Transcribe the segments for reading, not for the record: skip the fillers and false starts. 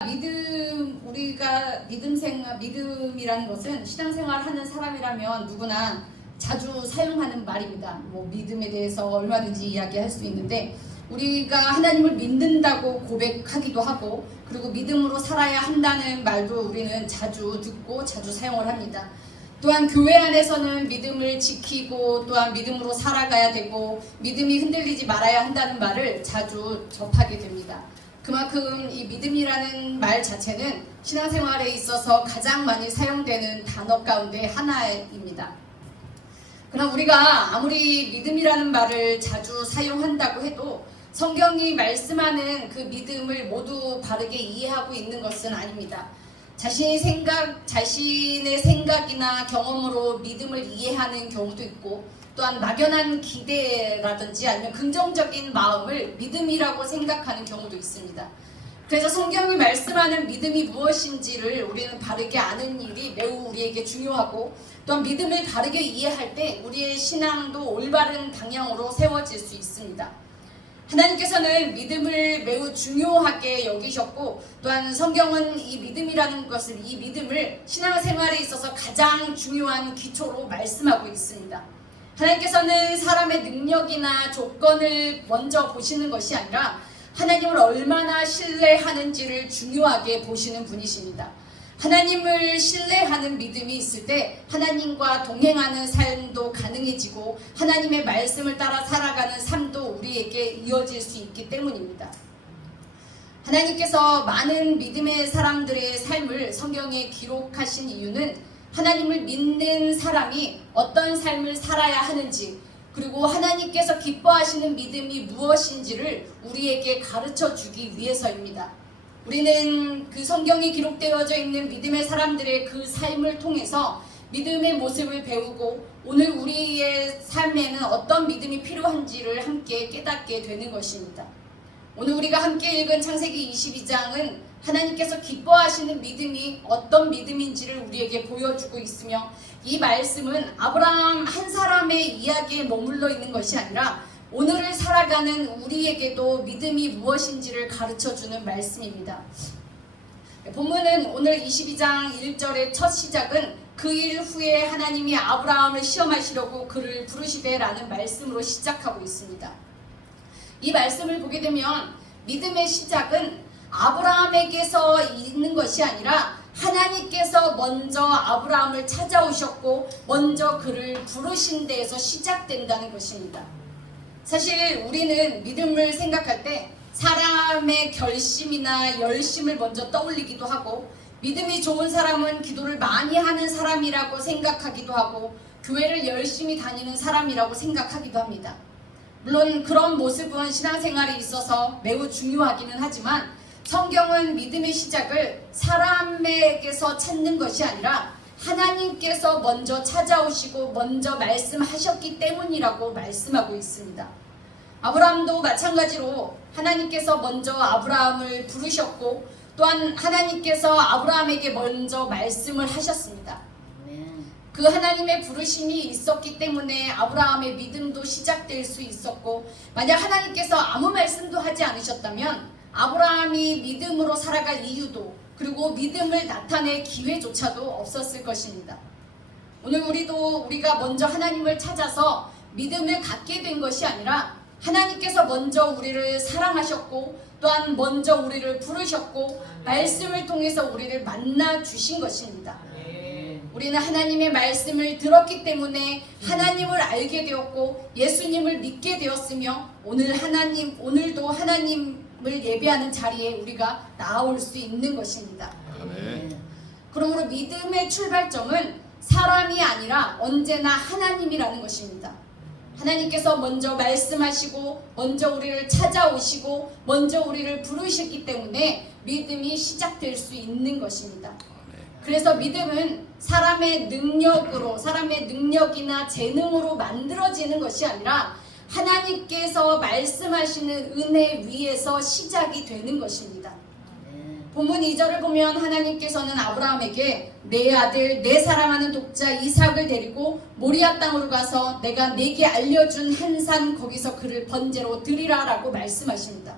우리가 믿음이라는 것은 신앙생활 하는 사람이라면 누구나 자주 사용하는 말입니다. 믿음에 대해서 얼마든지 이야기할 수 있는데, 우리가 하나님을 믿는다고 고백하기도 하고, 그리고 믿음으로 살아야 한다는 말도 우리는 자주 듣고 자주 사용을 합니다. 또한 교회 안에서는 믿음을 지키고 또한 믿음으로 살아가야 되고, 믿음이 흔들리지 말아야 한다는 말을 자주 접하게 됩니다. 그만큼 이 믿음이라는 말 자체는 신앙생활에 있어서 가장 많이 사용되는 단어 가운데 하나입니다. 그러나 우리가 아무리 믿음이라는 말을 자주 사용한다고 해도 성경이 말씀하는 그 믿음을 모두 바르게 이해하고 있는 것은 아닙니다. 자신의 생각이나 경험으로 믿음을 이해하는 경우도 있고, 또한 막연한 기대라든지 아니면 긍정적인 마음을 믿음이라고 생각하는 경우도 있습니다. 그래서 성경이 말씀하는 믿음이 무엇인지를 우리는 바르게 아는 일이 매우 우리에게 중요하고, 또한 믿음을 바르게 이해할 때 우리의 신앙도 올바른 방향으로 세워질 수 있습니다. 하나님께서는 믿음을 매우 중요하게 여기셨고, 또한 성경은 이 믿음을 신앙생활에 있어서 가장 중요한 기초로 말씀하고 있습니다. 하나님께서는 사람의 능력이나 조건을 먼저 보시는 것이 아니라 하나님을 얼마나 신뢰하는지를 중요하게 보시는 분이십니다. 하나님을 신뢰하는 믿음이 있을 때 하나님과 동행하는 삶도 가능해지고, 하나님의 말씀을 따라 살아가는 삶도 우리에게 이어질 수 있기 때문입니다. 하나님께서 많은 믿음의 사람들의 삶을 성경에 기록하신 이유는 하나님을 믿는 사람이 어떤 삶을 살아야 하는지, 그리고 하나님께서 기뻐하시는 믿음이 무엇인지를 우리에게 가르쳐 주기 위해서입니다. 우리는 그 성경에 기록되어져 있는 믿음의 사람들의 그 삶을 통해서 믿음의 모습을 배우고, 오늘 우리의 삶에는 어떤 믿음이 필요한지를 함께 깨닫게 되는 것입니다. 오늘 우리가 함께 읽은 창세기 22장은 하나님께서 기뻐하시는 믿음이 어떤 믿음인지를 우리에게 보여주고 있으며, 이 말씀은 아브라함 한 사람의 이야기에 머물러 있는 것이 아니라 오늘을 살아가는 우리에게도 믿음이 무엇인지를 가르쳐주는 말씀입니다. 본문은 오늘 22장 1절의 첫 시작은 그 일 후에 하나님이 아브라함을 시험하시려고 그를 부르시되라는 말씀으로 시작하고 있습니다. 이 말씀을 보게 되면 믿음의 시작은 아브라함에게서 있는 것이 아니라 하나님께서 먼저 아브라함을 찾아오셨고 먼저 그를 부르신 데에서 시작된다는 것입니다. 사실 우리는 믿음을 생각할 때 사람의 결심이나 열심을 먼저 떠올리기도 하고, 믿음이 좋은 사람은 기도를 많이 하는 사람이라고 생각하기도 하고, 교회를 열심히 다니는 사람이라고 생각하기도 합니다. 물론 그런 모습은 신앙생활에 있어서 매우 중요하기는 하지만, 성경은 믿음의 시작을 사람에게서 찾는 것이 아니라 하나님께서 먼저 찾아오시고 먼저 말씀하셨기 때문이라고 말씀하고 있습니다. 아브라함도 마찬가지로 하나님께서 먼저 아브라함을 부르셨고, 또한 하나님께서 아브라함에게 먼저 말씀을 하셨습니다. 그 하나님의 부르심이 있었기 때문에 아브라함의 믿음도 시작될 수 있었고, 만약 하나님께서 아무 말씀도 하지 않으셨다면 아브라함이 믿음으로 살아갈 이유도, 그리고 믿음을 나타낼 기회조차도 없었을 것입니다. 오늘 우리가 먼저 하나님을 찾아서 믿음을 갖게 된 것이 아니라 하나님께서 먼저 우리를 사랑하셨고, 또한 먼저 우리를 부르셨고 말씀을 통해서 우리를 만나 주신 것입니다. 우리는 하나님의 말씀을 들었기 때문에 하나님을 알게 되었고 예수님을 믿게 되었으며, 오늘도 하나님을 예배하는 자리에 우리가 나아올 수 있는 것입니다. 아멘. 그러므로 믿음의 출발점은 사람이 아니라 언제나 하나님이라는 것입니다. 하나님께서 먼저 말씀하시고 먼저 우리를 찾아오시고 먼저 우리를 부르셨기 때문에 믿음이 시작될 수 있는 것입니다. 그래서 믿음은 사람의 능력이나 재능으로 만들어지는 것이 아니라 하나님께서 말씀하시는 은혜 위에서 시작이 되는 것입니다. 본문 2절을 보면 하나님께서는 아브라함에게 내 아들, 내 사랑하는 독자 이삭을 데리고 모리아 땅으로 가서 내가 네게 알려준 한 산 거기서 그를 번제로 드리라 라고 말씀하십니다.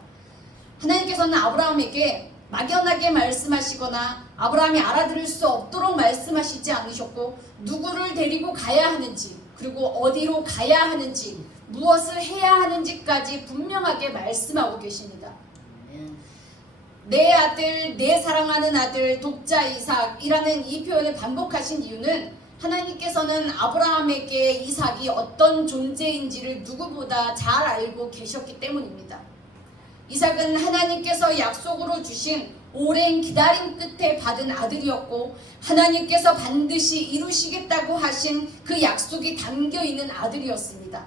하나님께서는 아브라함에게 막연하게 말씀하시거나 아브라함이 알아들을 수 없도록 말씀하시지 않으셨고, 누구를 데리고 가야 하는지, 그리고 어디로 가야 하는지, 무엇을 해야 하는지까지 분명하게 말씀하고 계십니다. 내 아들, 내 사랑하는 아들, 독자 이삭이라는 이 표현을 반복하신 이유는 하나님께서는 아브라함에게 이삭이 어떤 존재인지를 누구보다 잘 알고 계셨기 때문입니다. 이삭은 하나님께서 약속으로 주신 오랜 기다림 끝에 받은 아들이었고, 하나님께서 반드시 이루시겠다고 하신 그 약속이 담겨있는 아들이었습니다.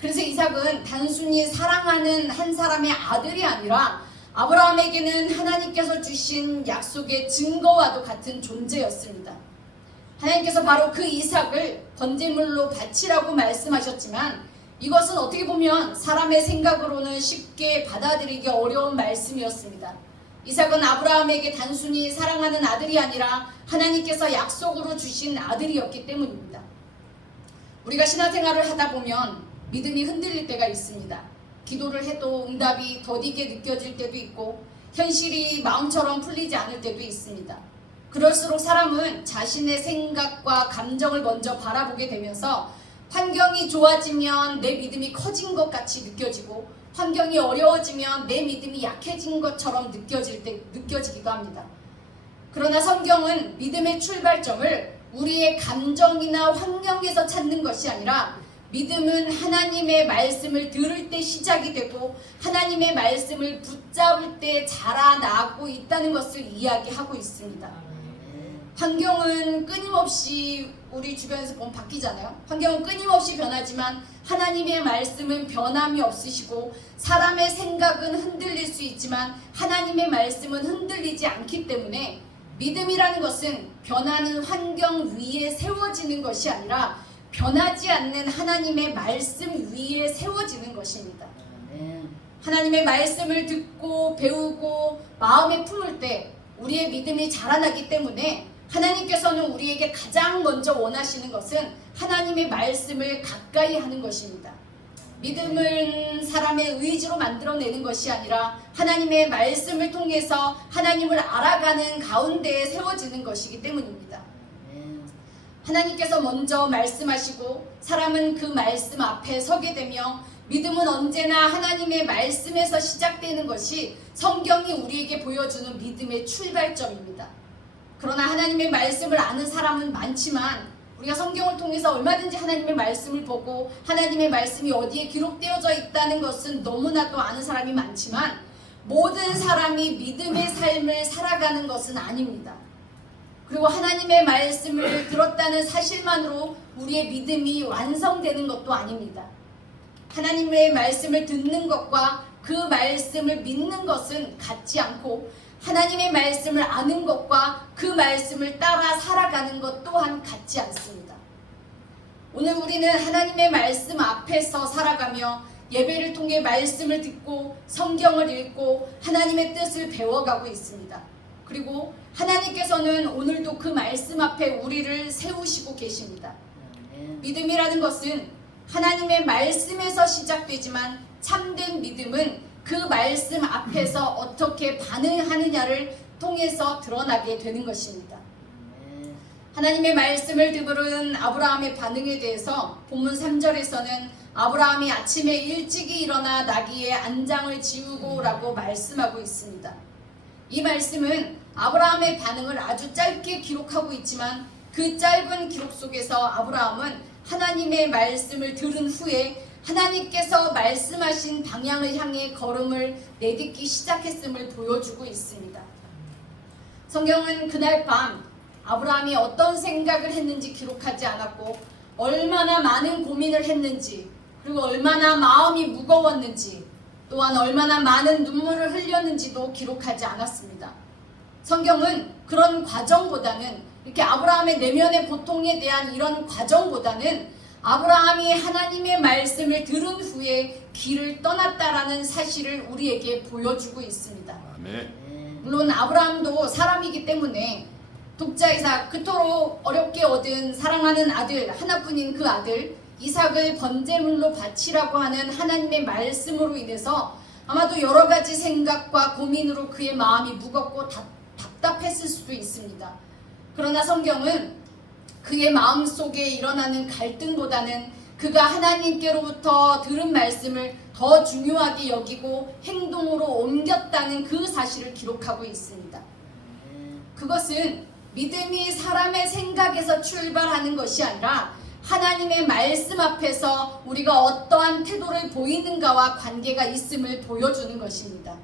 그래서 이삭은 단순히 사랑하는 한 사람의 아들이 아니라 아브라함에게는 하나님께서 주신 약속의 증거와도 같은 존재였습니다. 하나님께서 바로 그 이삭을 번제물로 바치라고 말씀하셨지만, 이것은 어떻게 보면 사람의 생각으로는 쉽게 받아들이기 어려운 말씀이었습니다. 이삭은 아브라함에게 단순히 사랑하는 아들이 아니라 하나님께서 약속으로 주신 아들이었기 때문입니다. 우리가 신앙생활을 하다 보면 믿음이 흔들릴 때가 있습니다. 기도를 해도 응답이 더디게 느껴질 때도 있고, 현실이 마음처럼 풀리지 않을 때도 있습니다. 그럴수록 사람은 자신의 생각과 감정을 먼저 바라보게 되면서 환경이 좋아지면 내 믿음이 커진 것 같이 느껴지고, 환경이 어려워지면 내 믿음이 약해진 것처럼 느껴지기도 합니다. 그러나 성경은 믿음의 출발점을 우리의 감정이나 환경에서 찾는 것이 아니라, 믿음은 하나님의 말씀을 들을 때 시작이 되고 하나님의 말씀을 붙잡을 때 자라나고 있다는 것을 이야기하고 있습니다. 환경은 끊임없이 우리 주변에서 보면 바뀌잖아요. 환경은 끊임없이 변하지만 하나님의 말씀은 변함이 없으시고, 사람의 생각은 흔들릴 수 있지만 하나님의 말씀은 흔들리지 않기 때문에 믿음이라는 것은 변하는 환경 위에 세워지는 것이 아니라 변하지 않는 하나님의 말씀 위에 세워지는 것입니다. 하나님의 말씀을 듣고 배우고 마음에 품을 때 우리의 믿음이 자라나기 때문에, 하나님께서는 우리에게 가장 먼저 원하시는 것은 하나님의 말씀을 가까이 하는 것입니다. 믿음은 사람의 의지로 만들어내는 것이 아니라 하나님의 말씀을 통해서 하나님을 알아가는 가운데에 세워지는 것이기 때문입니다. 하나님께서 먼저 말씀하시고 사람은 그 말씀 앞에 서게 되며, 믿음은 언제나 하나님의 말씀에서 시작되는 것이 성경이 우리에게 보여주는 믿음의 출발점입니다. 그러나 하나님의 말씀을 아는 사람은 많지만, 우리가 성경을 통해서 얼마든지 하나님의 말씀을 보고 하나님의 말씀이 어디에 기록되어져 있다는 것은 너무나도 아는 사람이 많지만, 모든 사람이 믿음의 삶을 살아가는 것은 아닙니다. 그리고 하나님의 말씀을 들었다는 사실만으로 우리의 믿음이 완성되는 것도 아닙니다. 하나님의 말씀을 듣는 것과 그 말씀을 믿는 것은 같지 않고, 하나님의 말씀을 아는 것과 그 말씀을 따라 살아가는 것 또한 같지 않습니다. 오늘 우리는 하나님의 말씀 앞에서 살아가며 예배를 통해 말씀을 듣고 성경을 읽고 하나님의 뜻을 배워가고 있습니다. 그리고 하나님께서는 오늘도 그 말씀 앞에 우리를 세우시고 계십니다. 믿음이라는 것은 하나님의 말씀에서 시작되지만, 참된 믿음은 그 말씀 앞에서 어떻게 반응하느냐를 통해서 드러나게 되는 것입니다. 하나님의 말씀을 들은 아브라함의 반응에 대해서 본문 3절에서는 아브라함이 아침에 일찍이 일어나 나귀의 안장을 지우고 라고 말씀하고 있습니다. 이 말씀은 아브라함의 반응을 아주 짧게 기록하고 있지만, 그 짧은 기록 속에서 아브라함은 하나님의 말씀을 들은 후에 하나님께서 말씀하신 방향을 향해 걸음을 내딛기 시작했음을 보여주고 있습니다. 성경은 그날 밤 아브라함이 어떤 생각을 했는지 기록하지 않았고, 얼마나 많은 고민을 했는지, 그리고 얼마나 마음이 무거웠는지, 또한 얼마나 많은 눈물을 흘렸는지도 기록하지 않았습니다. 성경은 그런 과정보다는, 이렇게 아브라함의 내면의 고통에 대한 이런 과정보다는 아브라함이 하나님의 말씀을 들은 후에 길을 떠났다라는 사실을 우리에게 보여주고 있습니다. 아멘. 물론 아브라함도 사람이기 때문에 독자 이삭, 그토록 어렵게 얻은 사랑하는 아들, 하나뿐인 그 아들 이삭을 번제물로 바치라고 하는 하나님의 말씀으로 인해서 아마도 여러 가지 생각과 고민으로 그의 마음이 무겁고 답답했을 수도 있습니다. 그러나 성경은 그의 마음속에 일어나는 갈등보다는 그가 하나님께로부터 들은 말씀을 더 중요하게 여기고 행동으로 옮겼다는 그 사실을 기록하고 있습니다. 그것은 믿음이 사람의 생각에서 출발하는 것이 아니라 하나님의 말씀 앞에서 우리가 어떠한 태도를 보이는가와 관계가 있음을 보여주는 것입니다.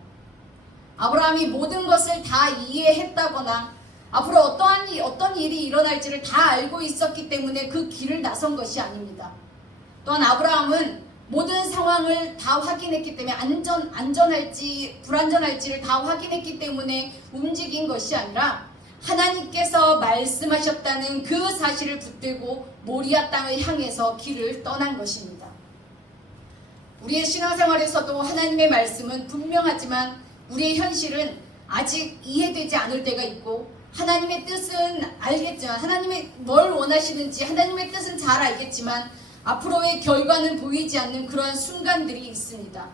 아브라함이 모든 것을 다 이해했다거나 앞으로 어떤 일이 일어날지를 다 알고 있었기 때문에 그 길을 나선 것이 아닙니다. 또한 아브라함은 모든 상황을 다 확인했기 때문에 안전할지 불안전할지를 다 확인했기 때문에 움직인 것이 아니라 하나님께서 말씀하셨다는 그 사실을 붙들고 모리아 땅을 향해서 길을 떠난 것입니다. 우리의 신앙생활에서도 하나님의 말씀은 분명하지만 우리의 현실은 아직 이해되지 않을 때가 있고 하나님의 뜻은 알겠지만 하나님이 뭘 원하시는지 하나님의 뜻은 잘 알겠지만 앞으로의 결과는 보이지 않는 그러한 순간들이 있습니다.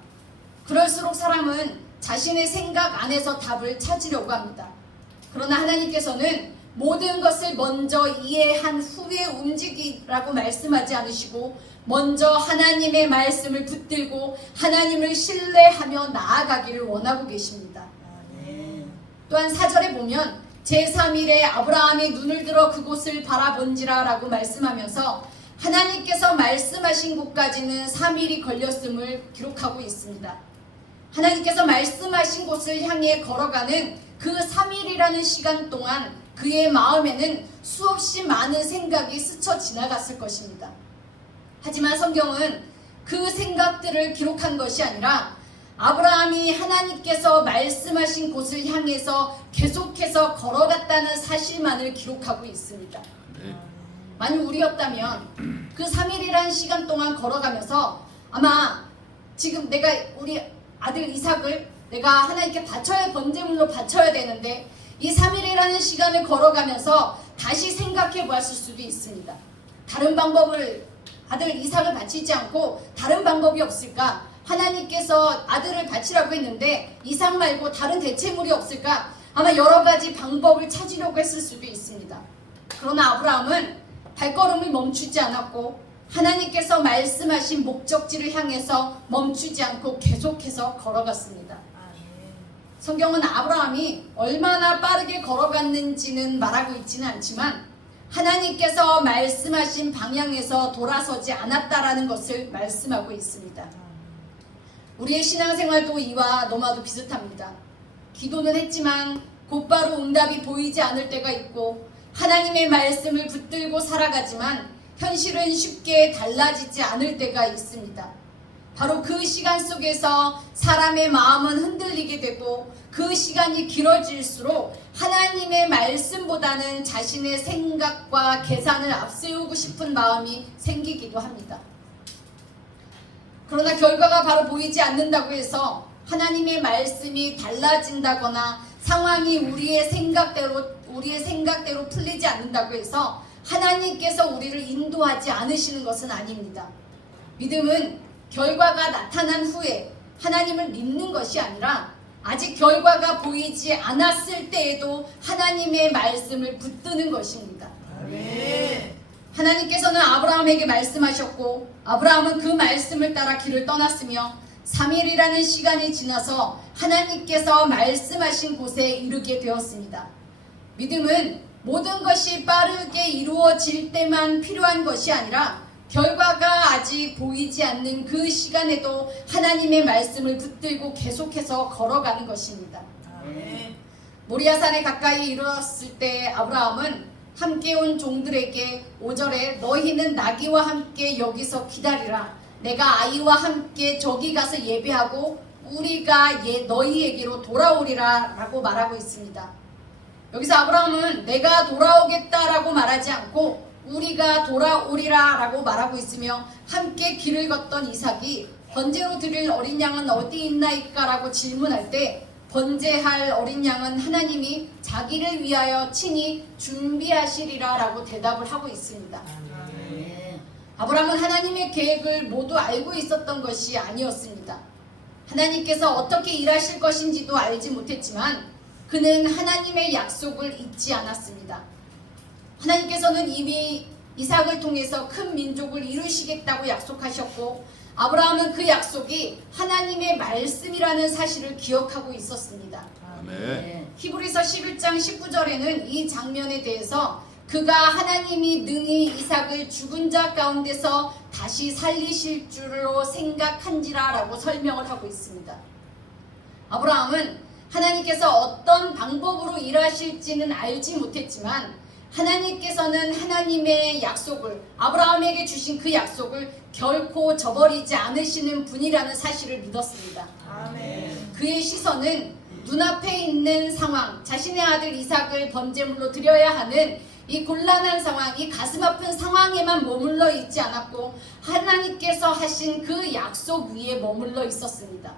그럴수록 사람은 자신의 생각 안에서 답을 찾으려고 합니다. 그러나 하나님께서는 모든 것을 먼저 이해한 후에 움직이라고 말씀하지 않으시고 먼저 하나님의 말씀을 붙들고 하나님을 신뢰하며 나아가기를 원하고 계십니다. 또한 4절에 보면 제3일에 아브라함이 눈을 들어 그곳을 바라본지라 라고 말씀하면서 하나님께서 말씀하신 곳까지는 3일이 걸렸음을 기록하고 있습니다. 하나님께서 말씀하신 곳을 향해 걸어가는 그 3일이라는 시간 동안 그의 마음에는 수없이 많은 생각이 스쳐 지나갔을 것입니다. 하지만 성경은 그 생각들을 기록한 것이 아니라 아브라함이 하나님께서 말씀하신 곳을 향해서 계속해서 걸어갔다는 사실만을 기록하고 있습니다. 만약 우리였다면 그 3일이라는 시간 동안 걸어가면서 아마 지금 내가 우리 아들 이삭을 내가 하나님께 바쳐야 번제물로 바쳐야 되는데 이 3일이라는 시간을 걸어가면서 다시 생각해 보았을 수도 있습니다. 다른 방법을 아들 이삭을 바치지 않고 다른 방법이 없을까? 하나님께서 아들을 바치라고 했는데 이삭 말고 다른 대체물이 없을까? 아마 여러 가지 방법을 찾으려고 했을 수도 있습니다. 그러나 아브라함은 발걸음을 멈추지 않았고 하나님께서 말씀하신 목적지를 향해서 멈추지 않고 계속해서 걸어갔습니다. 성경은 아브라함이 얼마나 빠르게 걸어갔는지는 말하고 있지는 않지만 하나님께서 말씀하신 방향에서 돌아서지 않았다라는 것을 말씀하고 있습니다. 우리의 신앙생활도 이와 너무나도 비슷합니다. 기도는 했지만 곧바로 응답이 보이지 않을 때가 있고 하나님의 말씀을 붙들고 살아가지만 현실은 쉽게 달라지지 않을 때가 있습니다. 바로 그 시간 속에서 사람의 마음은 흔들리게 되고 그 시간이 길어질수록 하나님의 말씀보다는 자신의 생각과 계산을 앞세우고 싶은 마음이 생기기도 합니다. 그러나 결과가 바로 보이지 않는다고 해서 하나님의 말씀이 달라진다거나 상황이 우리의 생각대로 풀리지 않는다고 해서 하나님께서 우리를 인도하지 않으시는 것은 아닙니다. 믿음은 결과가 나타난 후에 하나님을 믿는 것이 아니라 아직 결과가 보이지 않았을 때에도 하나님의 말씀을 붙드는 것입니다. 아멘. 하나님께서는 아브라함에게 말씀하셨고 아브라함은 그 말씀을 따라 길을 떠났으며 3일이라는 시간이 지나서 하나님께서 말씀하신 곳에 이르게 되었습니다. 믿음은 모든 것이 빠르게 이루어질 때만 필요한 것이 아니라 결과가 아직 보이지 않는 그 시간에도 하나님의 말씀을 붙들고 계속해서 걸어가는 것입니다. 모리아산에 가까이 이르렀을 때 아브라함은 함께 온 종들에게 5절에 너희는 나귀와 함께 여기서 기다리라. 내가 아이와 함께 저기 가서 예배하고 우리가 너희에게로 돌아오리라 라고 말하고 있습니다. 여기서 아브라함은 내가 돌아오겠다라고 말하지 않고 우리가 돌아오리라 라고 말하고 있으며 함께 길을 걷던 이삭이 번제로 드릴 어린 양은 어디 있나이까 라고 질문할 때 번제할 어린 양은 하나님이 자기를 위하여 친히 준비하시리라 라고 대답을 하고 있습니다. 아브라함은 하나님의 계획을 모두 알고 있었던 것이 아니었습니다. 하나님께서 어떻게 일하실 것인지도 알지 못했지만 그는 하나님의 약속을 잊지 않았습니다. 하나님께서는 이미 이삭을 통해서 큰 민족을 이루시겠다고 약속하셨고 아브라함은 그 약속이 하나님의 말씀이라는 사실을 기억하고 있었습니다. 아멘. 히브리서 11장 19절에는 이 장면에 대해서 그가 하나님이 능히 이삭을 죽은 자 가운데서 다시 살리실 줄로 생각한지라 라고 설명을 하고 있습니다. 아브라함은 하나님께서 어떤 방법으로 일하실지는 알지 못했지만 하나님께서는 하나님의 약속을 아브라함에게 주신 그 약속을 결코 저버리지 않으시는 분이라는 사실을 믿었습니다. 아멘. 그의 시선은 눈앞에 있는 상황, 자신의 아들 이삭을 번제물로 드려야 하는 이 곤란한 상황, 이 가슴 아픈 상황에만 머물러 있지 않았고 하나님께서 하신 그 약속 위에 머물러 있었습니다.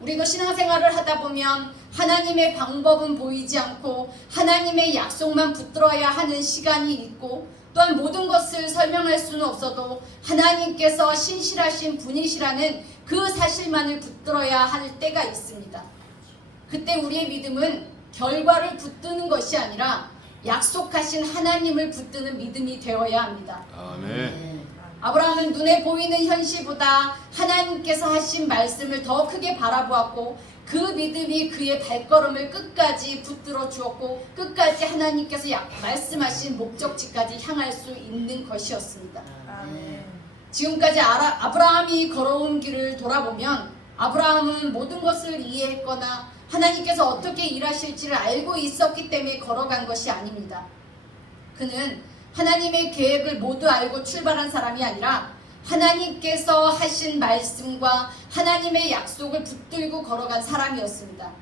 우리도 신앙생활을 하다 보면 하나님의 방법은 보이지 않고 하나님의 약속만 붙들어야 하는 시간이 있고 또한 모든 것을 설명할 수는 없어도 하나님께서 신실하신 분이시라는 그 사실만을 붙들어야 할 때가 있습니다. 그때 우리의 믿음은 결과를 붙드는 것이 아니라 약속하신 하나님을 붙드는 믿음이 되어야 합니다. 아멘. 아브라함은 눈에 보이는 현실보다 하나님께서 하신 말씀을 더 크게 바라보았고 그 믿음이 그의 발걸음을 끝까지 붙들어 주었고 끝까지 하나님께서 말씀하신 목적지까지 향할 수 있는 것이었습니다. 아멘. 지금까지 아브라함이 걸어온 길을 돌아보면 아브라함은 모든 것을 이해했거나 하나님께서 어떻게 일하실지를 알고 있었기 때문에 걸어간 것이 아닙니다. 그는 하나님의 계획을 모두 알고 출발한 사람이 아니라 하나님께서 하신 말씀과 하나님의 약속을 붙들고 걸어간 사람이었습니다.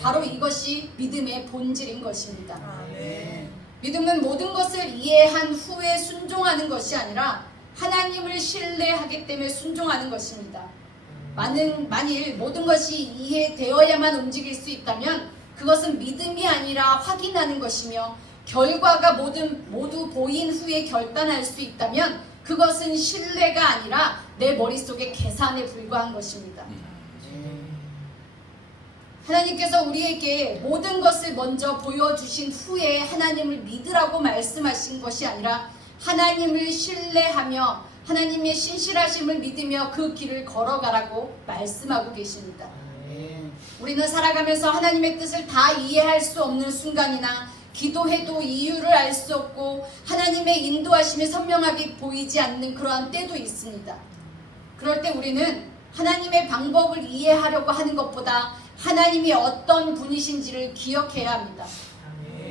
바로 이것이 믿음의 본질인 것입니다. 아멘. 믿음은 모든 것을 이해한 후에 순종하는 것이 아니라 하나님을 신뢰하기 때문에 순종하는 것입니다. 만일 모든 것이 이해되어야만 움직일 수 있다면 그것은 믿음이 아니라 확인하는 것이며 결과가 모두 보인 후에 결단할 수 있다면 그것은 신뢰가 아니라 내 머릿속의 계산에 불과한 것입니다. 하나님께서 우리에게 모든 것을 먼저 보여주신 후에 하나님을 믿으라고 말씀하신 것이 아니라 하나님을 신뢰하며 하나님의 신실하심을 믿으며 그 길을 걸어가라고 말씀하고 계십니다. 우리는 살아가면서 하나님의 뜻을 다 이해할 수 없는 순간이나 기도해도 이유를 알 수 없고 하나님의 인도하심이 선명하게 보이지 않는 그러한 때도 있습니다. 그럴 때 우리는 하나님의 방법을 이해하려고 하는 것보다 하나님이 어떤 분이신지를 기억해야 합니다.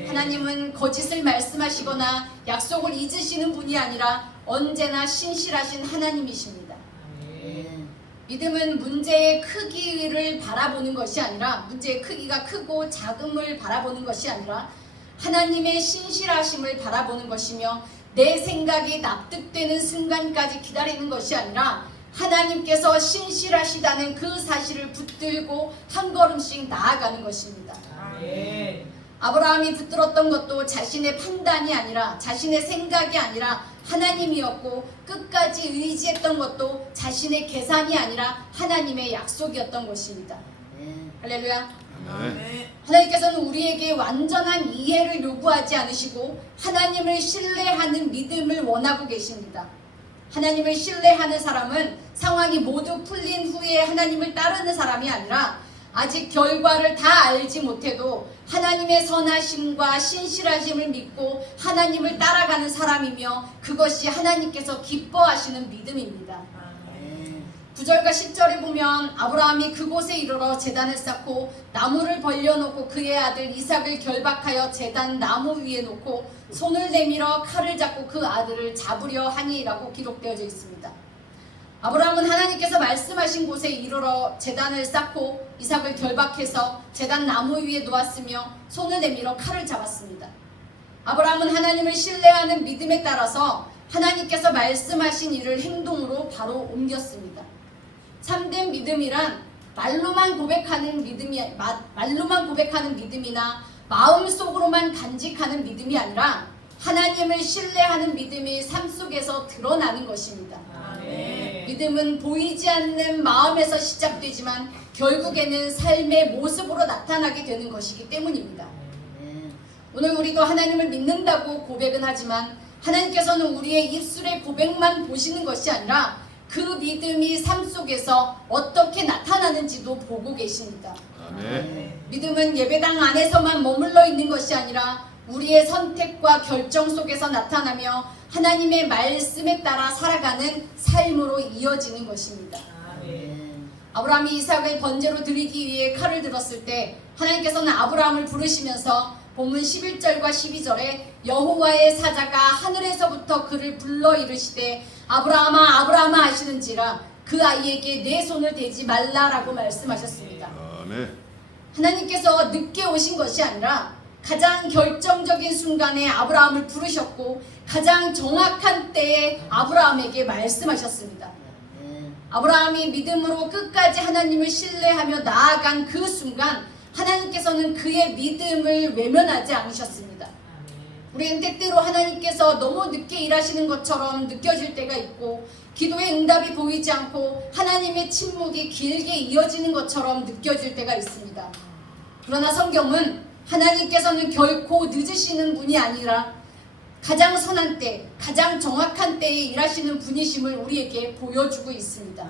하나님은 거짓을 말씀하시거나 약속을 잊으시는 분이 아니라 언제나 신실하신 하나님이십니다. 믿음은 문제의 크기를 바라보는 것이 아니라 문제의 크기가 크고 작음을 바라보는 것이 아니라 하나님의 신실하심을 바라보는 것이며 내 생각이 납득되는 순간까지 기다리는 것이 아니라 하나님께서 신실하시다는 그 사실을 붙들고 한 걸음씩 나아가는 것입니다. 아브라함이 붙들었던 것도 자신의 판단이 아니라 자신의 생각이 아니라 하나님이었고 끝까지 의지했던 것도 자신의 계산이 아니라 하나님의 약속이었던 것입니다. 할렐루야. 아멘. 하나님께서는 우리에게 완전한 이해를 요구하지 않으시고 하나님을 신뢰하는 믿음을 원하고 계십니다. 하나님을 신뢰하는 사람은 상황이 모두 풀린 후에 하나님을 따르는 사람이 아니라 아직 결과를 다 알지 못해도 하나님의 선하심과 신실하심을 믿고 하나님을 따라가는 사람이며 그것이 하나님께서 기뻐하시는 믿음입니다. 9절과 10절에 보면 아브라함이 그곳에 이르러 제단을 쌓고 나무를 벌려놓고 그의 아들 이삭을 결박하여 제단 나무 위에 놓고 손을 내밀어 칼을 잡고 그 아들을 잡으려 하니라고 기록되어 있습니다. 아브라함은 하나님께서 말씀하신 곳에 이르러 제단을 쌓고 이삭을 결박해서 제단 나무 위에 놓았으며 손을 내밀어 칼을 잡았습니다. 아브라함은 하나님을 신뢰하는 믿음에 따라서 하나님께서 말씀하신 일을 행동으로 바로 옮겼습니다. 참된 믿음이란 말로만 고백하는 믿음이나 마음속으로만 간직하는 믿음이 아니라 하나님을 신뢰하는 믿음이 삶 속에서 드러나는 것입니다. 아멘. 믿음은 보이지 않는 마음에서 시작되지만 결국에는 삶의 모습으로 나타나게 되는 것이기 때문입니다. 오늘 우리도 하나님을 믿는다고 고백은 하지만 하나님께서는 우리의 입술의 고백만 보시는 것이 아니라 그 믿음이 삶 속에서 어떻게 나타나는지도 보고 계십니다. 아멘. 믿음은 예배당 안에서만 머물러 있는 것이 아니라 우리의 선택과 결정 속에서 나타나며 하나님의 말씀에 따라 살아가는 삶으로 이어지는 것입니다. 아브라함이 이삭을 번제로 드리기 위해 칼을 들었을 때 하나님께서는 아브라함을 부르시면서 본문 11절과 12절에 여호와의 사자가 하늘에서부터 그를 불러 이르시되 아브라함아 아브라함아 하시는지라 그 아이에게 내 손을 대지 말라라고 말씀하셨습니다. 아멘. 하나님께서 늦게 오신 것이 아니라 가장 결정적인 순간에 아브라함을 부르셨고 가장 정확한 때에 아브라함에게 말씀하셨습니다. 아브라함이 믿음으로 끝까지 하나님을 신뢰하며 나아간 그 순간 하나님께서는 그의 믿음을 외면하지 않으셨습니다. 우리는 때때로 하나님께서 너무 늦게 일하시는 것처럼 느껴질 때가 있고 기도의 응답이 보이지 않고 하나님의 침묵이 길게 이어지는 것처럼 느껴질 때가 있습니다. 그러나 성경은 하나님께서는 결코 늦으시는 분이 아니라 가장 선한 때, 가장 정확한 때에 일하시는 분이심을 우리에게 보여주고 있습니다.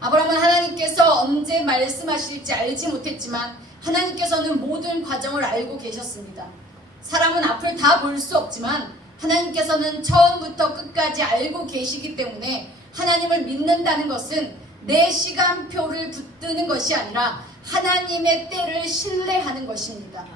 아브라함은 하나님께서 언제 말씀하실지 알지 못했지만 하나님께서는 모든 과정을 알고 계셨습니다. 사람은 앞을 다 볼 수 없지만 하나님께서는 처음부터 끝까지 알고 계시기 때문에 하나님을 믿는다는 것은 내 시간표를 붙드는 것이 아니라 하나님의 때를 신뢰하는 것입니다.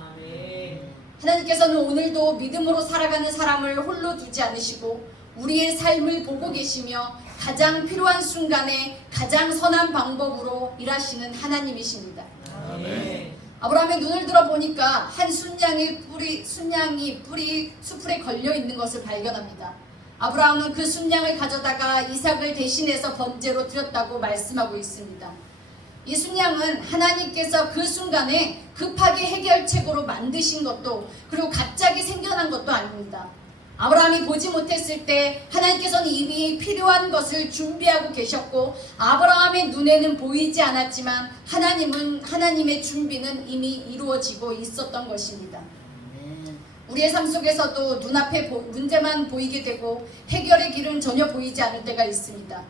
하나님께서는 오늘도 믿음으로 살아가는 사람을 홀로 두지 않으시고 우리의 삶을 보고 계시며 가장 필요한 순간에 가장 선한 방법으로 일하시는 하나님이십니다. 아멘. 아브라함의 눈을 들어 보니까 한 순양이 뿌리 수풀에 걸려 있는 것을 발견합니다. 아브라함은 그 순양을 가져다가 이삭을 대신해서 번제로 드렸다고 말씀하고 있습니다. 이 순양은 하나님께서 그 순간에 급하게 해결책으로 만드신 것도 그리고 갑자기 생겨난 것도 아닙니다. 아브라함이 보지 못했을 때 하나님께서는 이미 필요한 것을 준비하고 계셨고 아브라함의 눈에는 보이지 않았지만 하나님의 준비는 이미 이루어지고 있었던 것입니다. 우리의 삶 속에서도 눈앞에 문제만 보이게 되고 해결의 길은 전혀 보이지 않을 때가 있습니다.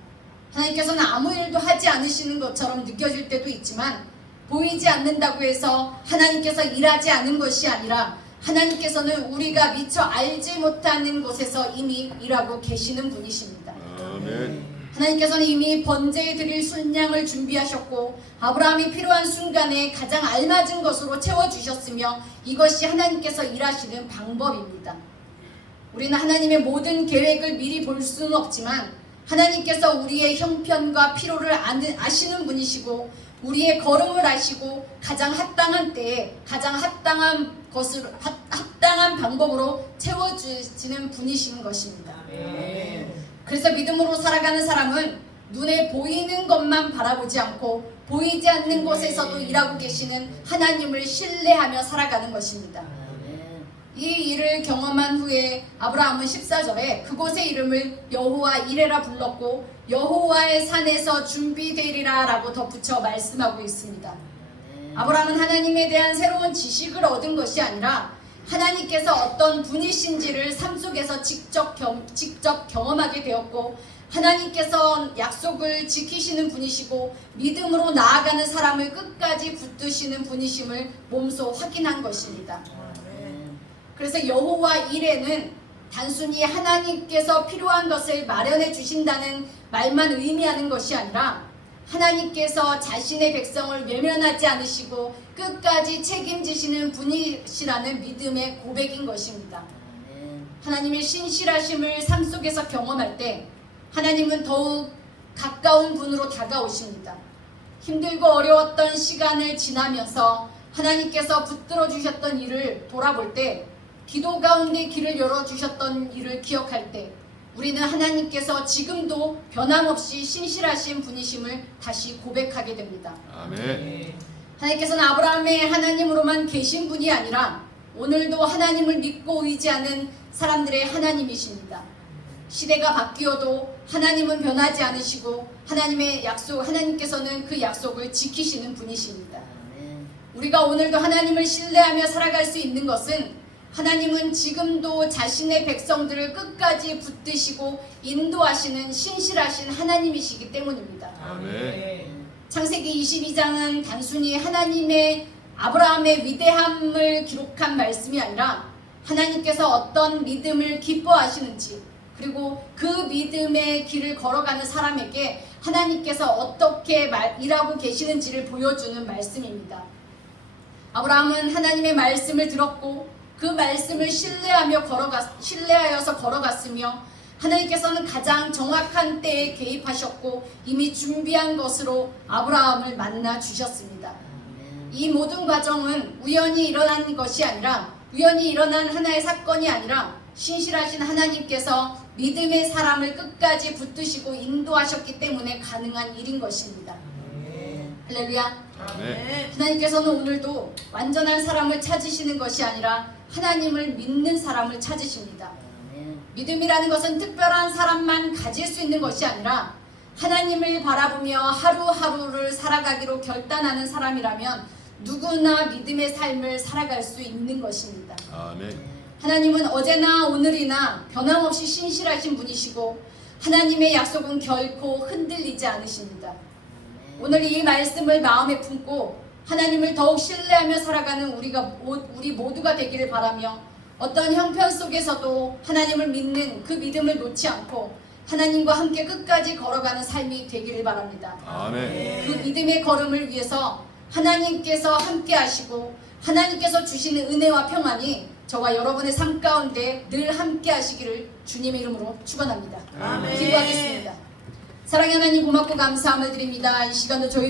하나님께서는 아무 일도 하지 않으시는 것처럼 느껴질 때도 있지만 보이지 않는다고 해서 하나님께서 일하지 않은 것이 아니라 하나님께서는 우리가 미처 알지 못하는 곳에서 이미 일하고 계시는 분이십니다. 아멘. 하나님께서는 이미 번제에 드릴 순양을 준비하셨고 아브라함이 필요한 순간에 가장 알맞은 것으로 채워주셨으며 이것이 하나님께서 일하시는 방법입니다. 우리는 하나님의 모든 계획을 미리 볼 수는 없지만 하나님께서 우리의 형편과 필요를 아시는 분이시고 우리의 걸음을 아시고 가장 합당한 때에 가장 합당한 방법으로 채워주시는 분이신 것입니다. 그래서 믿음으로 살아가는 사람은 눈에 보이는 것만 바라보지 않고 보이지 않는 곳에서도 일하고 계시는 하나님을 신뢰하며 살아가는 것입니다. 이 일을 경험한 후에 아브라함은 14절에 그곳의 이름을 여호와 이레라 불렀고 여호와의 산에서 준비되리라 라고 덧붙여 말씀하고 있습니다. 아브라함은 하나님에 대한 새로운 지식을 얻은 것이 아니라 하나님께서 어떤 분이신지를 삶 속에서 직접 경험하게 되었고 하나님께서 약속을 지키시는 분이시고 믿음으로 나아가는 사람을 끝까지 붙드시는 분이심을 몸소 확인한 것입니다. 그래서 여호와 이레는 단순히 하나님께서 필요한 것을 마련해 주신다는 말만 의미하는 것이 아니라 하나님께서 자신의 백성을 외면하지 않으시고 끝까지 책임지시는 분이시라는 믿음의 고백인 것입니다. 하나님의 신실하심을 삶 속에서 경험할 때 하나님은 더욱 가까운 분으로 다가오십니다. 힘들고 어려웠던 시간을 지나면서 하나님께서 붙들어 주셨던 일을 돌아볼 때 기도 가운데 길을 열어주셨던 일을 기억할 때 우리는 하나님께서 지금도 변함없이 신실하신 분이심을 다시 고백하게 됩니다. 아멘. 하나님께서는 아브라함의 하나님으로만 계신 분이 아니라 오늘도 하나님을 믿고 의지하는 사람들의 하나님이십니다. 시대가 바뀌어도 하나님은 변하지 않으시고 하나님의 약속, 하나님께서는 그 약속을 지키시는 분이십니다. 우리가 오늘도 하나님을 신뢰하며 살아갈 수 있는 것은 하나님은 지금도 자신의 백성들을 끝까지 붙드시고 인도하시는 신실하신 하나님이시기 때문입니다. 아멘. 창세기 22장은 단순히 하나님의 아브라함의 위대함을 기록한 말씀이 아니라 하나님께서 어떤 믿음을 기뻐하시는지, 그리고 그 믿음의 길을 걸어가는 사람에게 하나님께서 어떻게 일하고 계시는지를 보여주는 말씀입니다. 아브라함은 하나님의 말씀을 들었고 그 말씀을 신뢰하여서 걸어갔으며 하나님께서는 가장 정확한 때에 개입하셨고 이미 준비한 것으로 아브라함을 만나 주셨습니다. 이 모든 과정은 우연히 일어난 것이 아니라, 우연히 일어난 하나의 사건이 아니라 신실하신 하나님께서 믿음의 사람을 끝까지 붙드시고 인도하셨기 때문에 가능한 일인 것입니다. 할렐루야. 아멘. 하나님께서는 오늘도 완전한 사람을 찾으시는 것이 아니라 하나님을 믿는 사람을 찾으십니다. 믿음이라는 것은 특별한 사람만 가질 수 있는 것이 아니라 하나님을 바라보며 하루하루를 살아가기로 결단하는 사람이라면 누구나 믿음의 삶을 살아갈 수 있는 것입니다. 아멘. 하나님은 어제나 오늘이나 변함없이 신실하신 분이시고 하나님의 약속은 결코 흔들리지 않으십니다. 오늘 이 말씀을 마음에 품고 하나님을 더욱 신뢰하며 살아가는 우리 모두가 되기를 바라며 어떤 형편 속에서도 하나님을 믿는 그 믿음을 놓지 않고 하나님과 함께 끝까지 걸어가는 삶이 되기를 바랍니다. 아멘. 그 믿음의 걸음을 위해서 하나님께서 함께 하시고 하나님께서 주시는 은혜와 평안이 저와 여러분의 삶 가운데 늘 함께 하시기를 주님의 이름으로 축원합니다. 아멘. 기도하겠습니다. 사랑의 하나님, 고맙고 감사함을 드립니다. 이 시간도 저희